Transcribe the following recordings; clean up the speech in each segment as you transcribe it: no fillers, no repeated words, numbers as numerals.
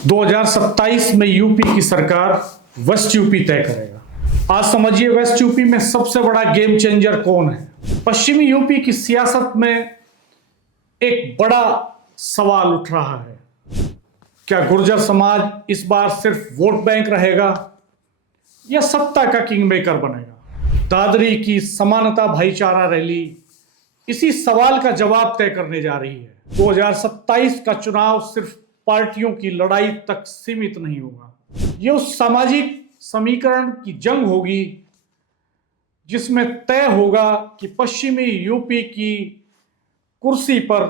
2027 में यूपी की सरकार वेस्ट यूपी तय करेगा। आज समझिए वेस्ट यूपी में सबसे बड़ा गेम चेंजर कौन है। पश्चिमी यूपी की सियासत में एक बड़ा सवाल उठ रहा है, क्या गुर्जर समाज इस बार सिर्फ वोट बैंक रहेगा या सत्ता का किंग मेकर बनेगा। दादरी की समानता भाईचारा रैली इसी सवाल का जवाब तय करने जा रही है। 2027 का चुनाव सिर्फ पार्टियों की लड़ाई तक सीमित नहीं होगा, यह उस सामाजिक समीकरण की जंग होगी जिसमें तय होगा कि पश्चिमी यूपी की कुर्सी पर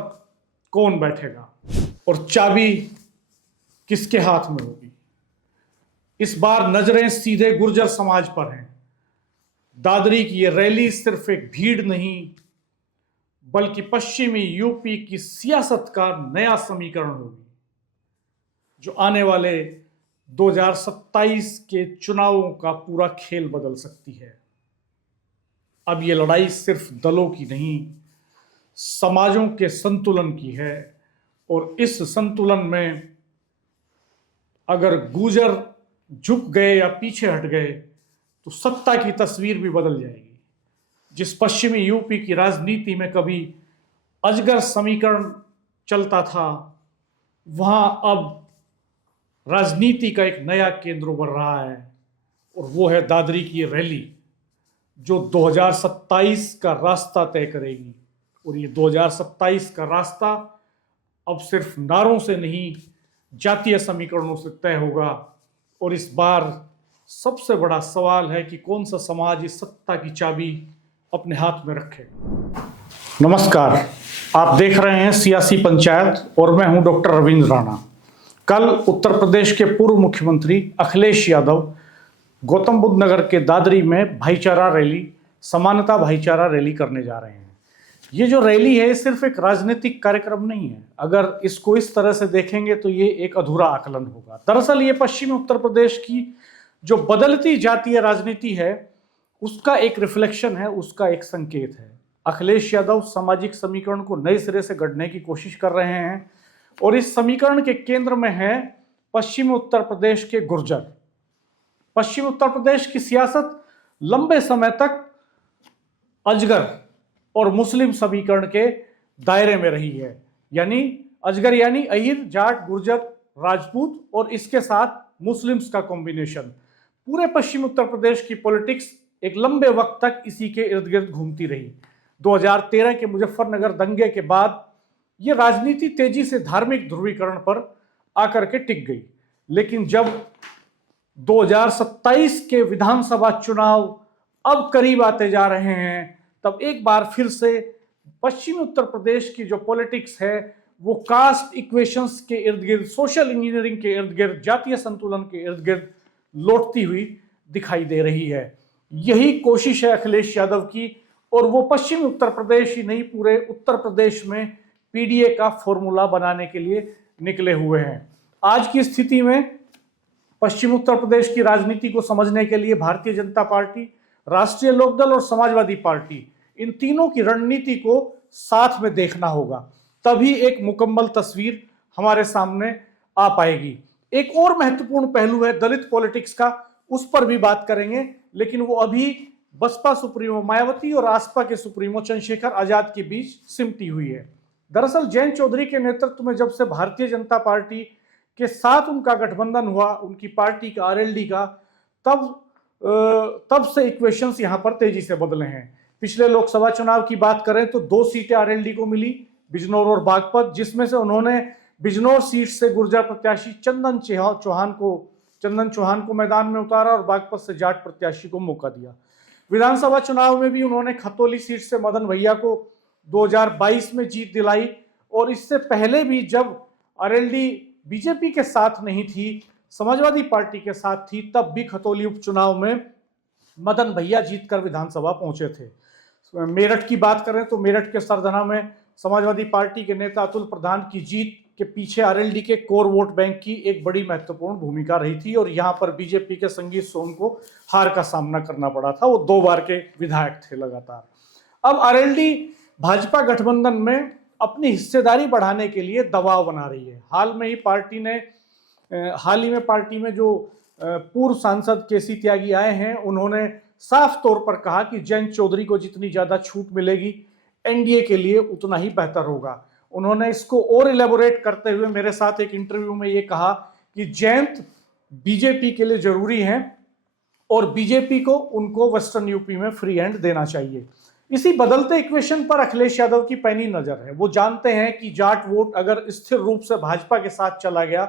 कौन बैठेगा और चाबी किसके हाथ में होगी। इस बार नजरें सीधे गुर्जर समाज पर हैं। दादरी की यह रैली सिर्फ एक भीड़ नहीं बल्कि पश्चिमी यूपी की सियासत का नया समीकरण होगी जो आने वाले 2027 के चुनावों का पूरा खेल बदल सकती है। अब यह लड़ाई सिर्फ दलों की नहीं, समाजों के संतुलन की है और इस संतुलन में अगर गुर्जर झुक गए या पीछे हट गए तो सत्ता की तस्वीर भी बदल जाएगी। जिस पश्चिमी यूपी की राजनीति में कभी अजगर समीकरण चलता था, वहां अब राजनीति का एक नया केंद्र उभर रहा है और वो है दादरी की रैली जो 2027 का रास्ता तय करेगी। और ये 2027 का रास्ता अब सिर्फ नारों से नहीं, जातीय समीकरणों से तय होगा। और इस बार सबसे बड़ा सवाल है कि कौन सा समाज इस सत्ता की चाबी अपने हाथ में रखे। नमस्कार, आप देख रहे हैं सियासी पंचायत और मैं हूं डॉक्टर रविंद्र राणा। कल उत्तर प्रदेश के पूर्व मुख्यमंत्री अखिलेश यादव गौतम बुद्ध नगर के दादरी में भाईचारा रैली, समानता भाईचारा रैली करने जा रहे हैं। ये जो रैली है सिर्फ एक राजनीतिक कार्यक्रम नहीं है। अगर इसको इस तरह से देखेंगे तो ये एक अधूरा आकलन होगा। दरअसल ये पश्चिमी उत्तर प्रदेश की जो बदलती जातीय राजनीति है उसका एक रिफ्लेक्शन है, उसका एक संकेत है। अखिलेश यादव सामाजिक समीकरण को नए सिरे से गढ़ने की कोशिश कर रहे हैं और इस समीकरण के केंद्र में है पश्चिमी उत्तर प्रदेश के गुर्जर। पश्चिमी उत्तर प्रदेश की सियासत लंबे समय तक अजगर और मुस्लिम समीकरण के दायरे में रही है, यानी अजगर यानी अहीर, जाट, गुर्जर, राजपूत और इसके साथ मुस्लिम्स का कॉम्बिनेशन। पूरे पश्चिम उत्तर प्रदेश की पॉलिटिक्स एक लंबे वक्त तक इसी के इर्द गिर्द घूमती रही। 2013 के मुजफ्फरनगर दंगे के बाद यह राजनीति तेजी से धार्मिक ध्रुवीकरण पर आकर के टिक गई। लेकिन जब 2027 के विधानसभा चुनाव अब करीब आते जा रहे हैं, तब एक बार फिर से पश्चिमी उत्तर प्रदेश की जो पॉलिटिक्स है वो कास्ट इक्वेशंस के इर्द गिर्द, सोशल इंजीनियरिंग के इर्द गिर्द, जातीय संतुलन के इर्द गिर्द लौटती हुई दिखाई दे रही है। यही कोशिश है अखिलेश यादव की और वो पश्चिमी उत्तर प्रदेश ही नहीं, पूरे उत्तर प्रदेश में पीडीए का फॉर्मूला बनाने के लिए निकले हुए हैं। आज की स्थिति में पश्चिम उत्तर प्रदेश की राजनीति को समझने के लिए भारतीय जनता पार्टी, राष्ट्रीय लोकदल और समाजवादी पार्टी, इन तीनों की रणनीति को साथ में देखना होगा, तभी एक मुकम्मल तस्वीर हमारे सामने आ पाएगी। एक और महत्वपूर्ण पहलू है दलित पॉलिटिक्स का, उस पर भी बात करेंगे, लेकिन वो अभी बसपा सुप्रीमो मायावती और आसपा के सुप्रीमो चंद्रशेखर आजाद के बीच सिमटी हुई है। दरअसल जयंत चौधरी के नेतृत्व में जब से भारतीय जनता पार्टी के साथ उनका गठबंधन हुआ, उनकी पार्टी का, आरएलडी का, तब से इक्वेशंस यहां पर तेजी से बदले हैं। पिछले लोकसभा चुनाव की बात करें तो 2 सीटें आरएलडी को मिली, बिजनौर और बागपत, जिसमें से उन्होंने बिजनौर सीट से गुर्जर प्रत्याशी चंदन चौहान को मैदान में उतारा और बागपत से जाट प्रत्याशी को मौका दिया। विधानसभा चुनाव में भी उन्होंने खतौली सीट से मदन भैया को 2022 में जीत दिलाई और इससे पहले भी जब आरएलडी बीजेपी के साथ नहीं थी, समाजवादी पार्टी के साथ थी, तब भी खतौली उपचुनाव में मदन भैया जीतकर विधानसभा पहुंचे थे। मेरठ की बात करें तो मेरठ के सरधना में समाजवादी पार्टी के नेता अतुल प्रधान की जीत के पीछे आरएलडी के कोर वोट बैंक की एक बड़ी महत्वपूर्ण भूमिका रही थी और यहां पर बीजेपी के संगीत सोम को हार का सामना करना पड़ा था। वो 2 बार के विधायक थे लगातार। अब आरएलडी भाजपा गठबंधन में अपनी हिस्सेदारी बढ़ाने के लिए दबाव बना रही है। हाल में ही पार्टी ने हाल ही में पार्टी में जो पूर्व सांसद केसी त्यागी आए हैं, उन्होंने साफ तौर पर कहा कि जयंत चौधरी को जितनी ज्यादा छूट मिलेगी एनडीए के लिए उतना ही बेहतर होगा। उन्होंने इसको और इलेबोरेट करते हुए मेरे साथ एक इंटरव्यू में ये कहा कि जयंत बीजेपी के लिए जरूरी हैं और बीजेपी को उनको वेस्टर्न यूपी में फ्री हैंड देना चाहिए। इसी बदलते इक्वेशन पर अखिलेश यादव की पैनी नजर है। वो जानते हैं कि जाट वोट अगर स्थिर रूप से भाजपा के साथ चला गया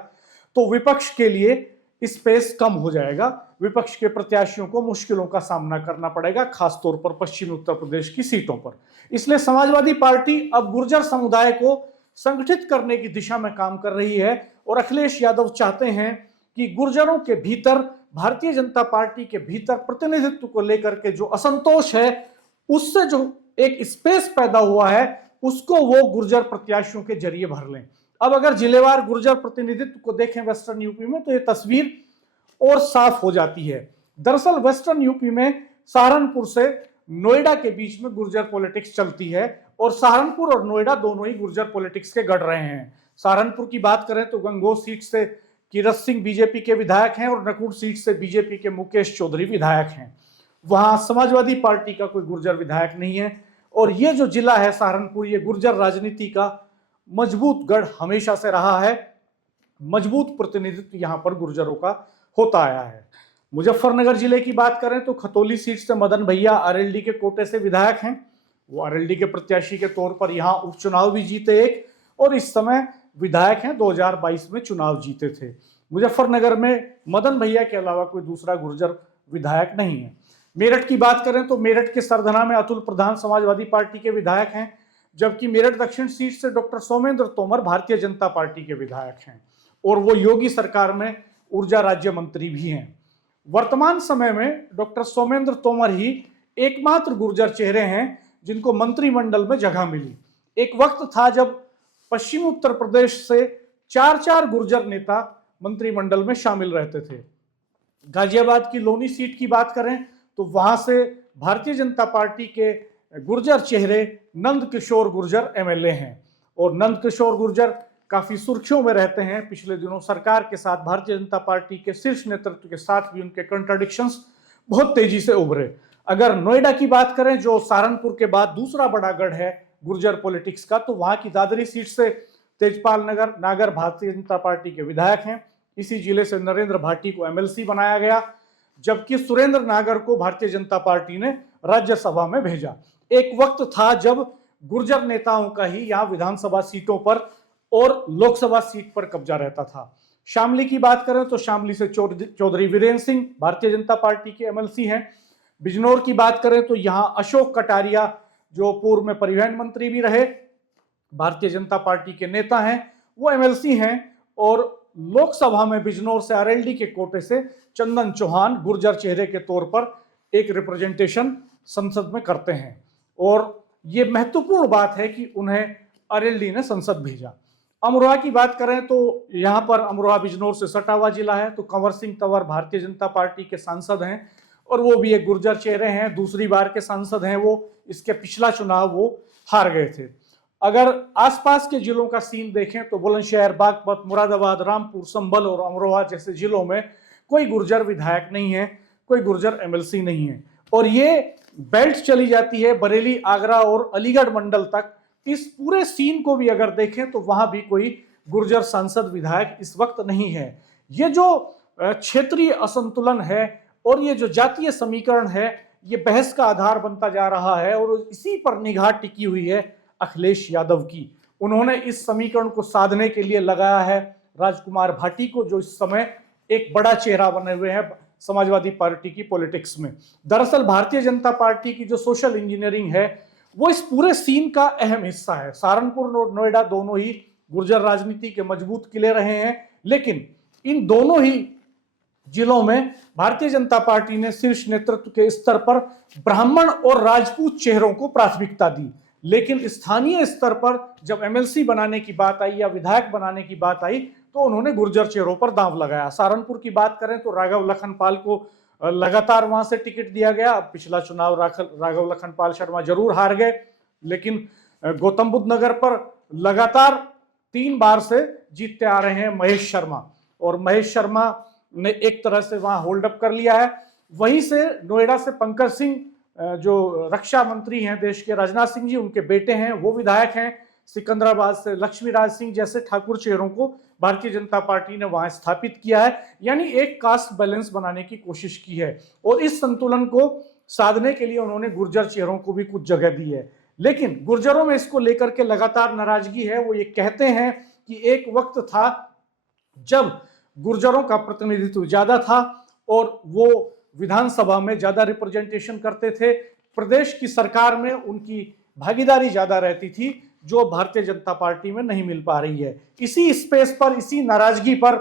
तो विपक्ष के लिए स्पेस कम हो जाएगा, विपक्ष के प्रत्याशियों को मुश्किलों का सामना करना पड़ेगा, खासतौर पर पश्चिमी उत्तर प्रदेश की सीटों पर। इसलिए समाजवादी पार्टी अब गुर्जर समुदाय को संगठित करने की दिशा में काम कर रही है और अखिलेश यादव चाहते हैं कि गुर्जरों के भीतर, भारतीय जनता पार्टी के भीतर प्रतिनिधित्व को लेकर के जो असंतोष है, उससे जो एक स्पेस पैदा हुआ है, उसको वो गुर्जर प्रत्याशियों के जरिए भर लें। अब अगर जिलेवार गुर्जर प्रतिनिधित्व को देखें वेस्टर्न यूपी में तो ये तस्वीर और साफ हो जाती है। दरअसल वेस्टर्न यूपी में सहारनपुर से नोएडा के बीच में गुर्जर पॉलिटिक्स चलती है और सहारनपुर और नोएडा दोनों ही गुर्जर पॉलिटिक्स के गढ़ रहे हैं। सहारनपुर की बात करें तो गंगोह सीट से कीरत सिंह बीजेपी के विधायक हैं और नकुड़ सीट से बीजेपी के मुकेश चौधरी विधायक हैं। वहां समाजवादी पार्टी का कोई गुर्जर विधायक नहीं है और ये जो जिला है सहारनपुर, ये गुर्जर राजनीति का मजबूत गढ़ हमेशा से रहा है। मजबूत प्रतिनिधित्व यहां पर गुर्जरों का होता आया है। मुजफ्फरनगर जिले की बात करें तो खतौली सीट से मदन भैया आरएलडी के कोटे से विधायक हैं। वो आरएलडी के प्रत्याशी के तौर पर यहां उपचुनाव भी जीते एक और इस समय विधायक हैं, 2022 में चुनाव जीते थे। मुजफ्फरनगर में मदन भैया के अलावा कोई दूसरा गुर्जर विधायक नहीं है। मेरठ की बात करें तो मेरठ के सरधना में अतुल प्रधान समाजवादी पार्टी के विधायक हैं, जबकि मेरठ दक्षिण सीट से डॉक्टर सोमेंद्र तोमर भारतीय जनता पार्टी के विधायक हैं और वो योगी सरकार में ऊर्जा राज्य मंत्री भी हैं। वर्तमान समय में डॉक्टर सोमेंद्र तोमर ही एकमात्र गुर्जर चेहरे हैं जिनको मंत्रिमंडल में जगह मिली। एक वक्त था जब पश्चिमी उत्तर प्रदेश से 4 गुर्जर नेता मंत्रिमंडल में शामिल रहते थे। गाजियाबाद की लोनी सीट की बात करें तो वहां से भारतीय जनता पार्टी के गुर्जर चेहरे नंद किशोर गुर्जर एमएलए हैं और नंद किशोर गुर्जर काफी सुर्खियों में रहते हैं। पिछले दिनों सरकार के साथ भारतीय जनता पार्टी के शीर्ष नेतृत्व के साथ भी उनके कंट्राडिक्शंस बहुत तेजी से उभरे। अगर नोएडा की बात करें जो सहारनपुर के बाद दूसरा बड़ा गढ़ है गुर्जर पॉलिटिक्स का, तो वहां की दादरी सीट से तेजपाल नागर भारतीय जनता पार्टी के विधायक हैं। इसी जिले से नरेंद्र भाटी को एमएलसी बनाया गया, जबकि सुरेंद्र नागर को भारतीय जनता पार्टी ने राज्यसभा में भेजा। एक वक्त था जब गुर्जर नेताओं का ही यहाँ विधानसभा सीटों पर और लोकसभा सीट पर कब्जा रहता था। शामली की बात करें तो शामली से चौधरी वीरेंद्र सिंह भारतीय जनता पार्टी के एमएलसी हैं। बिजनौर की बात करें तो यहाँ अशोक कटारिया जो पूर्व में परिवहन मंत्री भी रहे, भारतीय जनता पार्टी के नेता हैं, वो एमएलसी हैं और लोकसभा में बिजनौर से आरएलडी के कोटे से चंदन चौहान गुर्जर चेहरे के तौर पर एक रिप्रेजेंटेशन संसद में करते हैं और ये महत्वपूर्ण बात है कि उन्हें आरएलडी ने संसद भेजा। अमरोहा की बात करें तो यहाँ पर अमरोहा बिजनौर से सटा हुआ जिला है, तो कंवर सिंह तंवर भारतीय जनता पार्टी के सांसद हैं और वो भी एक गुर्जर चेहरे हैं, दूसरी बार के सांसद हैं वो। इसके पिछला चुनाव वो हार गए थे। अगर आसपास के जिलों का सीन देखें तो बुलंदशहर, बागपत, मुरादाबाद, रामपुर, संभल और अमरोहा जैसे जिलों में कोई गुर्जर विधायक नहीं है, कोई गुर्जर एमएलसी नहीं है और ये बेल्ट चली जाती है बरेली, आगरा और अलीगढ़ मंडल तक। इस पूरे सीन को भी अगर देखें तो वहां भी कोई गुर्जर सांसद विधायक इस वक्त नहीं है। ये जो क्षेत्रीय असंतुलन है और ये जो जातीय समीकरण है, ये बहस का आधार बनता जा रहा है और इसी पर निगाह टिकी हुई है अखिलेश यादव की। उन्होंने इस समीकरण को साधने के लिए लगाया है राजकुमार भाटी को, जो इस समय एक बड़ा चेहरा बने हुए हैं समाजवादी पार्टी की पॉलिटिक्स में। दरअसल भारतीय जनता पार्टी की जो सोशल इंजीनियरिंग है वो इस पूरे सीन का अहम हिस्सा है। सहारनपुर और नोएडा दोनों ही गुर्जर राजनीति के मजबूत किले रहे हैं, लेकिन इन दोनों ही जिलों में भारतीय जनता पार्टी ने शीर्ष नेतृत्व के स्तर पर ब्राह्मण और राजपूत चेहरों को प्राथमिकता दी। लेकिन स्थानीय स्तर पर जब एमएलसी बनाने की बात आई या विधायक बनाने की बात आई तो उन्होंने गुर्जर चेहरों पर दांव लगाया। सहारनपुर की बात करें तो राघव लखनपाल को लगातार वहां से टिकट दिया गया। पिछला चुनाव राघव लखनपाल शर्मा जरूर हार गए, लेकिन गौतम बुद्ध नगर पर लगातार 3 बार से जीतते आ रहे हैं महेश शर्मा और महेश शर्मा ने एक तरह से वहां होल्ड अप कर लिया है। वहीं से नोएडा से पंकज सिंह जो रक्षा मंत्री हैं देश के, राजनाथ सिंह जी उनके बेटे हैं, वो विधायक हैं। सिकंदराबाद से लक्ष्मी राज सिंह जैसे ठाकुर चेहरों को भारतीय जनता पार्टी ने वहां स्थापित किया है, यानी एक कास्ट बैलेंस बनाने की कोशिश की है। और इस संतुलन को साधने के लिए उन्होंने गुर्जर चेहरों को भी कुछ जगह दी है। लेकिन गुर्जरों में इसको लेकर के लगातार नाराजगी है। वो ये कहते हैं कि एक वक्त था जब गुर्जरों का प्रतिनिधित्व ज्यादा था और वो विधानसभा में ज्यादा रिप्रेजेंटेशन करते थे, प्रदेश की सरकार में उनकी भागीदारी ज्यादा रहती थी, जो भारतीय जनता पार्टी में नहीं मिल पा रही है। इसी स्पेस पर, इसी नाराजगी पर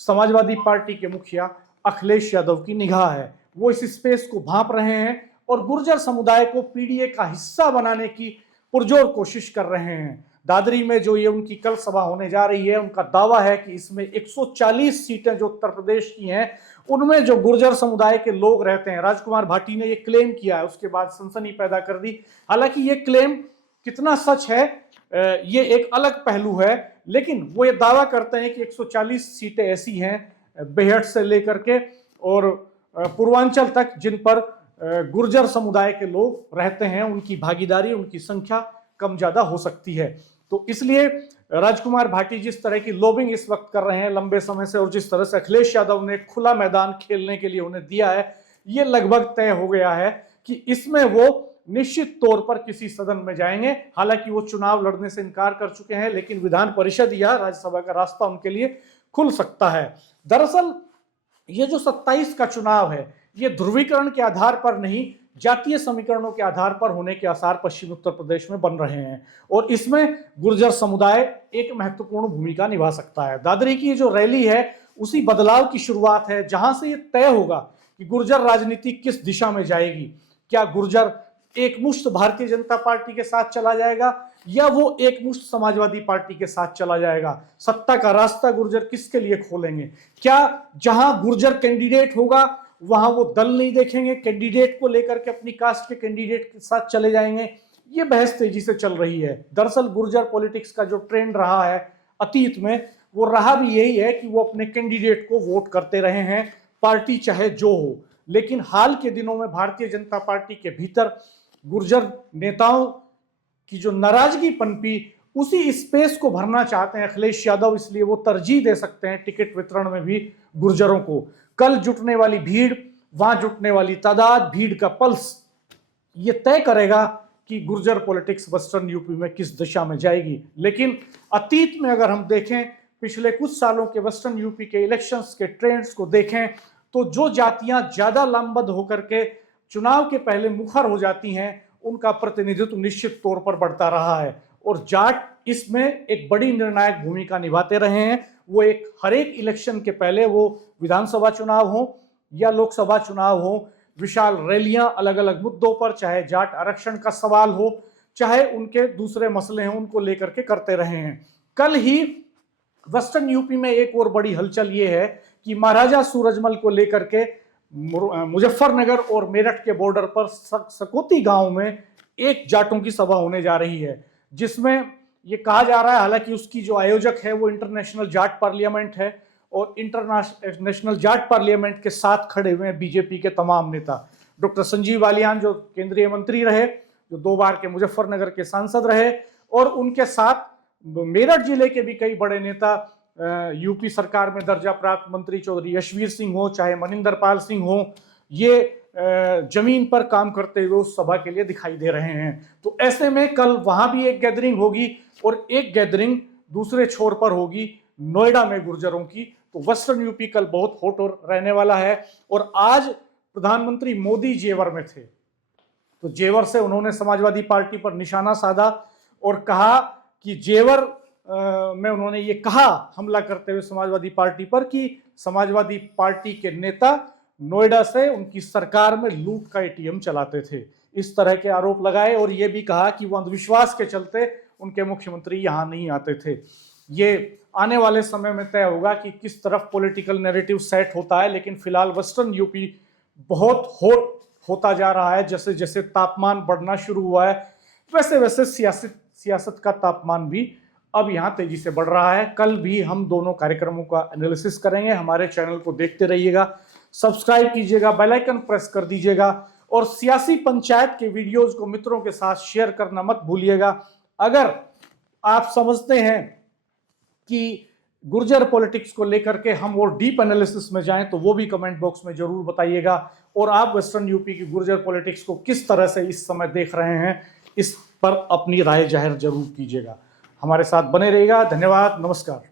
समाजवादी पार्टी के मुखिया अखिलेश यादव की निगाह है। वो इस स्पेस को भांप रहे हैं और गुर्जर समुदाय को पीडीए का हिस्सा बनाने की पुरजोर कोशिश कर रहे हैं। दादरी में जो ये उनकी कल सभा होने जा रही है, उनका दावा है कि इसमें 140 सीटें जो उत्तर प्रदेश की हैं, उनमें जो गुर्जर समुदाय के लोग रहते हैं। राजकुमार भाटी ने ये क्लेम किया है, उसके बाद सनसनी पैदा कर दी। हालांकि ये क्लेम कितना सच है ये एक अलग पहलू है, लेकिन वो ये दावा करते हैं कि 140 सीटें ऐसी हैं बेहट से लेकर के और पूर्वांचल तक जिन पर गुर्जर समुदाय के लोग रहते हैं, उनकी भागीदारी, उनकी संख्या कम ज्यादा हो सकती है। तो इसलिए राजकुमार भाटी जिस तरह की लॉबिंग इस वक्त कर रहे हैं लंबे समय से, और जिस तरह से अखिलेश यादव ने खुला मैदान खेलने के लिए उन्हें दिया है, ये लगभग तय हो गया है कि इसमें वो निश्चित तौर पर किसी सदन में जाएंगे। हालांकि वो चुनाव लड़ने से इनकार कर चुके हैं, लेकिन विधान परिषद या राज्यसभा का रास्ता उनके लिए खुल सकता है। दरअसल ये जो 27 का चुनाव है, ये ध्रुवीकरण के आधार पर नहीं, जातीय समीकरणों के आधार पर होने के आसार पश्चिमी उत्तर प्रदेश में बन रहे हैं और इसमें गुर्जर समुदाय एक महत्वपूर्ण भूमिका निभा सकता है। दादरी की जो रैली है उसी बदलाव की शुरुआत है, जहां से ये तय होगा कि गुर्जर राजनीति किस दिशा में जाएगी। क्या गुर्जर एकमुश्त भारतीय जनता पार्टी के साथ चला जाएगा या वो एकमुश्त समाजवादी पार्टी के साथ चला जाएगा? सत्ता का रास्ता गुर्जर किसके लिए खोलेंगे? क्या जहां गुर्जर कैंडिडेट होगा वहां वो दल नहीं देखेंगे, कैंडिडेट को लेकर के अपनी कास्ट के कैंडिडेट के साथ चले जाएंगे? ये बहस तेजी से चल रही है। दरअसल गुर्जर पॉलिटिक्स का जो ट्रेंड रहा है अतीत में, वो रहा भी यही है कि वो अपने कैंडिडेट को वोट करते रहे हैं, पार्टी चाहे जो हो। लेकिन हाल के दिनों में भारतीय जनता पार्टी के भीतर गुर्जर नेताओं की जो नाराजगी पनपी, उसी स्पेस को भरना चाहते हैं अखिलेश यादव, इसलिए वो तरजीह दे सकते हैं टिकट वितरण में भी गुर्जरों को। कल जुटने वाली भीड़, वहां जुटने वाली तादाद, भीड़ का पल्स ये तय करेगा कि गुर्जर पॉलिटिक्स वेस्टर्न यूपी में किस दिशा में जाएगी। लेकिन अतीत में अगर हम देखें, पिछले कुछ सालों के वेस्टर्न यूपी के इलेक्शंस के ट्रेंड्स को देखें, तो जो जातियां ज्यादा लामबद्ध होकर के चुनाव के पहले मुखर हो जाती हैं, उनका प्रतिनिधित्व निश्चित तौर पर बढ़ता रहा है और जाट इसमें एक बड़ी निर्णायक भूमिका निभाते रहे हैं। वो एक हर एक इलेक्शन के पहले, वो विधानसभा चुनाव हो या लोकसभा चुनाव हो, विशाल रैलियां अलग अलग मुद्दों पर, चाहे जाट आरक्षण का सवाल हो, चाहे उनके दूसरे मसले हैं, उनको लेकर के करते रहे हैं। कल ही वेस्टर्न यूपी में एक और बड़ी हलचल ये है कि महाराजा सूरजमल को लेकर के मुजफ्फरनगर और मेरठ के बॉर्डर पर सकोती गांव में एक जाटों की सभा होने जा रही है, जिसमें ये कहा जा रहा है, हालांकि उसकी जो आयोजक है वो इंटरनेशनल जाट पार्लियामेंट है और इंटरनेशनल जाट पार्लियामेंट के साथ खड़े हुए हैं बीजेपी के तमाम नेता। डॉक्टर संजीव बालियान जो केंद्रीय मंत्री रहे, जो 2 बार के मुजफ्फरनगर के सांसद रहे, और उनके साथ मेरठ जिले के भी कई बड़े नेता, यूपी सरकार में दर्जा प्राप्त मंत्री चौधरी यशवीर सिंह हो, चाहे मनिंदर पाल सिंह हो, ये जमीन पर काम करते हुए उस सभा के लिए दिखाई दे रहे हैं। तो ऐसे में कल वहां भी एक गैदरिंग होगी और एक गैदरिंग दूसरे छोर पर होगी नोएडा में गुर्जरों की। तो वेस्टर्न यूपी कल बहुत हॉट रहने वाला है। और आज प्रधानमंत्री मोदी जेवर में थे, तो जेवर से उन्होंने समाजवादी पार्टी पर निशाना साधा और कहा कि जेवर में उन्होंने ये कहा, हमला करते हुए समाजवादी पार्टी पर, कि समाजवादी पार्टी के नेता नोएडा से उनकी सरकार में लूट का एटीएम चलाते थे। इस तरह के आरोप लगाए और ये भी कहा कि वो अंधविश्वास के चलते उनके मुख्यमंत्री यहां नहीं आते थे। ये आने वाले समय में तय होगा कि किस तरफ पॉलिटिकल नैरेटिव सेट होता है, लेकिन फिलहाल वेस्टर्न यूपी बहुत हॉट होता जा रहा है। जैसे जैसे तापमान बढ़ना शुरू हुआ है, वैसे वैसे सियासत का तापमान भी अब यहाँ तेजी से बढ़ रहा है। कल भी हम दोनों कार्यक्रमों का एनालिसिस करेंगे। हमारे चैनल को देखते रहिएगा, सब्सक्राइब कीजिएगा, बेल आइकन प्रेस कर दीजिएगा और सियासी पंचायत के वीडियोस को मित्रों के साथ शेयर करना मत भूलिएगा। अगर आप समझते हैं कि गुर्जर पॉलिटिक्स को लेकर के हम और डीप एनालिसिस में जाएं तो वो भी कमेंट बॉक्स में जरूर बताइएगा। और आप वेस्टर्न यूपी की गुर्जर पॉलिटिक्स को किस तरह से इस समय देख रहे हैं, इस पर अपनी राय जाहिर जरूर कीजिएगा। हमारे साथ बने रहिएगा। धन्यवाद, नमस्कार।